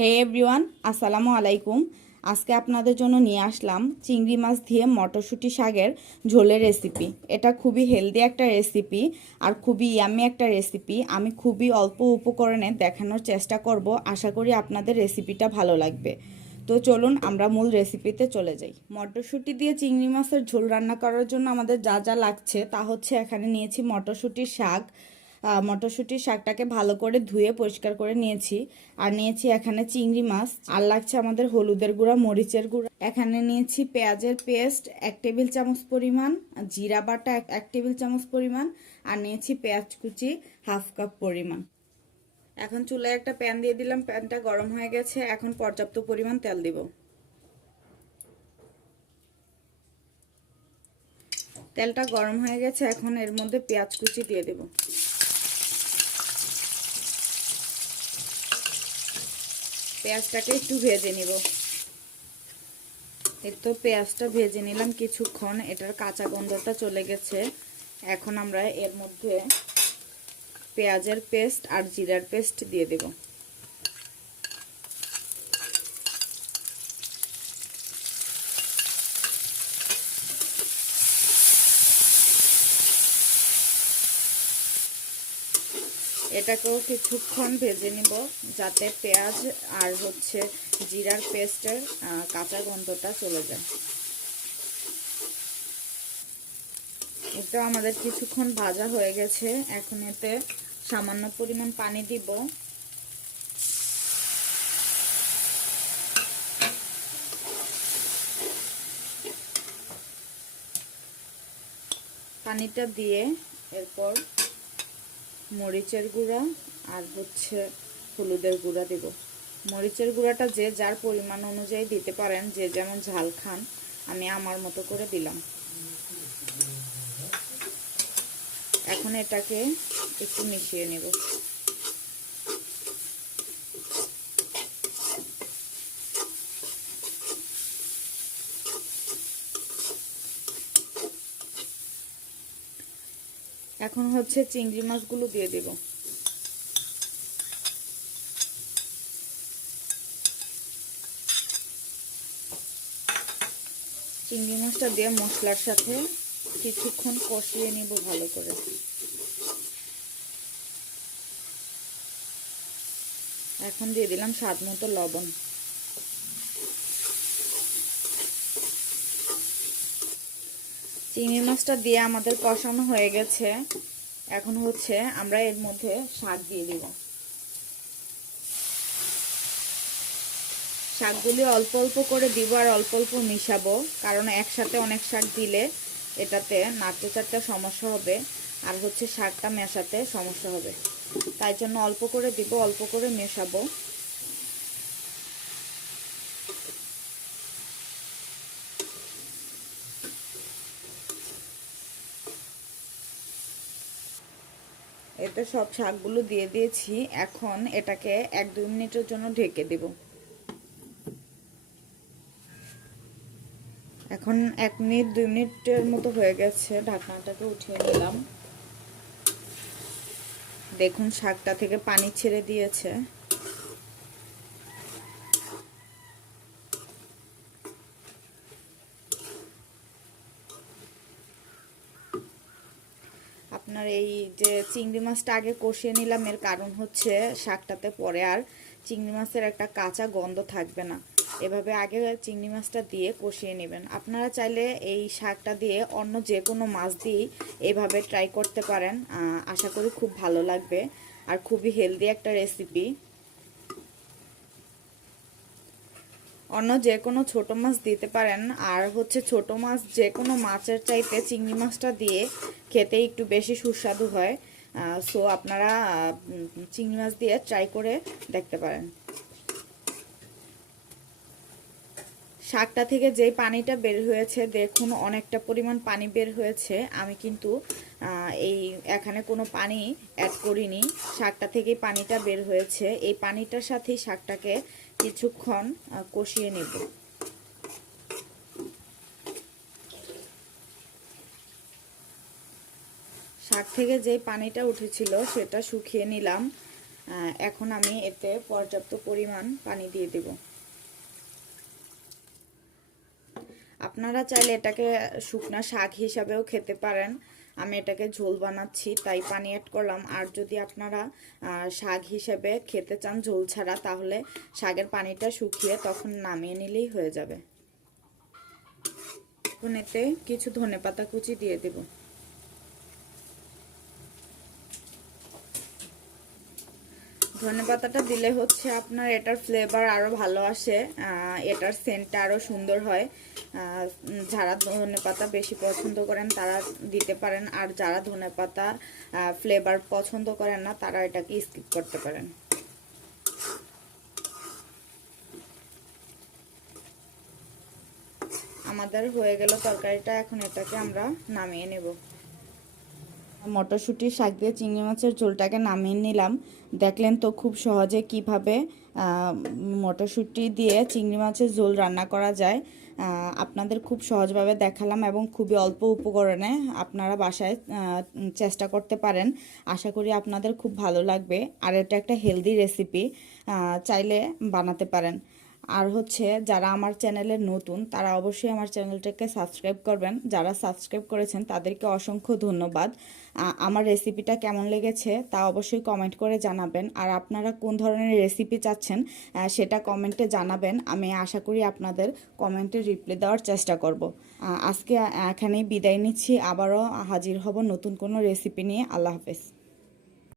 হে everyone, আসসালামু আলাইকুম। আজকে আপনাদের জন্য নিয়ে আসলাম চিংড়ি মাছ দিয়ে মটরশুঁটি শাকের ঝোলের রেসিপি। এটা খুবই হেলদি একটা রেসিপি আর খুবই ইয়ামি একটা রেসিপি। আমি খুবই অল্প উপকরণে দেখানোর চেষ্টা করব। আশা করি আপনাদের রেসিপিটা ভালো লাগবে। তো চলুন আমরা মূল রেসিপিতে চলে যাই। মটরশুঁটি দিয়ে চিংড়ি মাছের ঝোল রান্না করার জন্য আমাদের যা যা লাগছে তা হচ্ছে, এখানে নিয়েছি মটরশুঁটির শাক। মটরশুঁটির শাকটাকে ভালো করে ধুয়ে পরিষ্কার করে নিয়েছি। আর নিয়েছি এখানে চিংড়ি মাছ। আর লাগছে আমাদের হলুদের গুঁড়া, মরিচের গুঁড়া। এখানে নিয়েছি পেঁয়াজের পেস্ট 1 টেবিল চামচ পরিমাণ, জিরা বাটা 1 টেবিল চামচ পরিমাণ, আর নিয়েছি পেঁয়াজ কুচি 1/2 কাপ পরিমাণ। এখন চুলায় একটা প্যান দিয়ে দিলাম। প্যানটা গরম হয়ে গেছে। এখন পর্যাপ্ত পরিমাণ তেল দিব। তেলটা গরম হয়ে গেছে। এখন এর মধ্যে পেঁয়াজ কুচি দিয়ে দেব। পেঁয়াজটাকে একটু ভেজে নিব। এই তো পেঁয়াজটা ভেজে নিলাম কিছুক্ষণ। এটার কাঁচা গন্ধটা চলে গেছে। এখন আমরা এর মধ্যে পেঁয়াজের পেস্ট আর জিরার পেস্ট দিয়ে দেব। এটাকেও কিছুক্ষণ ভেজে নিব, যাতে পেঁয়াজ আর জিরার পেস্টের কাঁচা গন্ধটা চলে যায়। এটা আমাদের কিছুক্ষণ ভাজা হয়ে গেছে। এখন এতে সামান্য পরিমাণ পানি দিব। পানিটা দিয়ে এরপর মরিচের গুঁড়া আর হলুদের গুঁড়া দিব। মরিচের গুঁড়াটা যে যার পরিমাণ অনুযায়ী দিতে পারেন, যে যেমন ঝাল খান। আমি আমার মতো করে দিলাম। এখন এটাকে একটু মিশিয়ে নেব। এখন চিংড়ি মাছগুলো দিয়ে দেব। চিংড়ি মাছটা দিয়ে মশলার সাথে কিছুক্ষণ কষিয়ে নিব ভালো করে। এখন দিয়ে দিলাম স্বাদ মতো লবণ। চিংড়ি মাছটা দিয়ে আমাদের কষানো হয়ে গেছে। এখন আমরা এর মধ্যে শাক দিয়ে দিব। শাকগুলি অল্প অল্প করে দিব আর অল্প অল্প মিশাবো, কারণ একসাথে অনেক শাক দিলে এটাতে নাড়তে চাড়তে সমস্যা হবে, আর শাকটা মেশাতে সমস্যা হবে। তাই জন্য অল্প করে দিব, অল্প করে মেশাবো। এতে সব শাকগুলো দিয়ে দিয়েছি। এখন এটাকে 1-2 মিনিটের জন্য ঢেকে দেব। এখন 1 মিনিট 2 মিনিটের মতো হয়ে গেছে। ঢাকনাটাকে উঠিয়ে নিলাম। দেখুন শাকটা থেকে পানি ছেড়ে দিয়েছে। আপনার এই যে চিংড়ি মাছটা আগে কষিয়ে নিলাম, এর কারণ শাকটাতে পরে আর চিংড়ি মাছের একটা কাঁচা গন্ধ থাকবে না। এভাবে আগে চিংড়ি মাছটা দিয়ে কষিয়ে নেবেন। আপনারা চাইলে এই শাকটা দিয়ে অন্য যে কোনো মাছ দিয়েই এভাবে ট্রাই করতে পারেন। আশা করি খুব ভালো লাগবে আর খুবই হেলদি একটা রেসিপি। অন্য যে কোনো ছোট মাছ দিতে পারেন। আর ছোট মাছ যে কোনো মাছের চাইতে চিংড়ি মাছটা দিয়ে খেতে একটু বেশি সুস্বাদু হয়। সো আপনারা চিংড়ি মাছ দিয়ে ট্রাই করে দেখতে পারেন। শাকটা থেকে যে পানিটা বের হয়েছে, দেখুন অনেকটা পরিমাণ পানি বের হয়েছে। আমি কিন্তু এখানে কোনো পানি অ্যাড করিনি। শাকটা থেকেই পানিটা বের হয়েছে। এই পানিটার সাথেই শাকটাকে কিছুক্ষণ কষিয়ে নেব। শাক থেকে যে পানিটা উঠেছিল সেটা শুকিয়ে নিলাম। এখন আমি এতে পর্যাপ্ত পরিমাণ পানি দিয়ে দেব। আপনারা চাইলে এটাকে শুকনা শাক হিসাবেও খেতে পারেন। আমি এটাকে ঝোল বানাচ্ছি তাই পানি অ্যাড করলাম। আর যদি আপনারা শাক হিসেবে খেতে চান ঝোল ছাড়া, তাহলে শাকের পানিটা শুকিয়ে তখন নামিয়ে নিলেই হয়ে যাবে। এখন এতে কিছু ধনেপাতা কুচি দিয়ে দেব। ধনেপাতাটা দিলে হচ্ছে আপনার এটার ফ্লেভার আরও ভালো আসে, এটার সেন্টটা আরও সুন্দর হয়। যারা ধনেপাতা বেশি পছন্দ করেন তারা দিতে পারেন, আর যারা ধনেপাতা ফ্লেভার পছন্দ করেন না তারা এটাকে স্কিপ করতে পারেন। আমাদের হয়ে গেল তরকারিটা, এখন এটাকে আমরা নামিয়ে নেব। মটরশুঁটি শাক দিয়ে চিংড়ি মাছের ঝোলটাকে নামিয়ে নিলাম। দেখলেন তো খুব সহজে কিভাবে মটরশুঁটি দিয়ে চিংড়ি মাছের ঝোল রান্না করা যায়। আপনাদের খুব সহজভাবে দেখালাম এবং খুবই অল্প উপকরণে আপনারা বাসায় চেষ্টা করতে পারেন। আশা করি আপনাদের খুব ভালো লাগবে। আর এটা একটা হেলদি রেসিপি, চাইলে বানাতে পারেন। আর হচ্ছে যারা আমার চ্যানেলে নতুন তারা অবশ্যই আমার চ্যানেলটাকে সাবস্ক্রাইব করবেন। যারা সাবস্ক্রাইব করেছেন তাদেরকে অসংখ্য ধন্যবাদ। আমার রেসিপিটা কেমন লেগেছে তা অবশ্যই কমেন্ট করে জানাবেন। আর আপনারা কোন ধরনের রেসিপি চাচ্ছেন সেটা কমেন্টে জানাবেন। আমি আশা করি আপনাদের কমেন্টে রিপ্লাই দেওয়ার চেষ্টা করব। আজকে এখানেই বিদায় নিচ্ছি, আবারও হাজির হব নতুন কোনো রেসিপি নিয়ে। আল্লাহ হাফেজ।